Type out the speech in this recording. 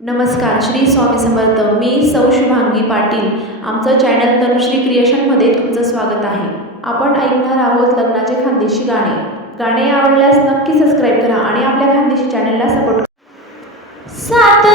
नमस्कार, श्री स्वामी समर्थ. मी सौ शुभांगी पाटील. आमचं चॅनल तनुश्री क्रिएशनमध्ये तुमचं स्वागत आहे. आपण ऐकणार आहोत लग्नाचे खानदेशी गाणे. गाणे आवडल्यास नक्की सबस्क्राईब करा आणि आपल्या खानदेशी चॅनलला सपोर्ट करा. सात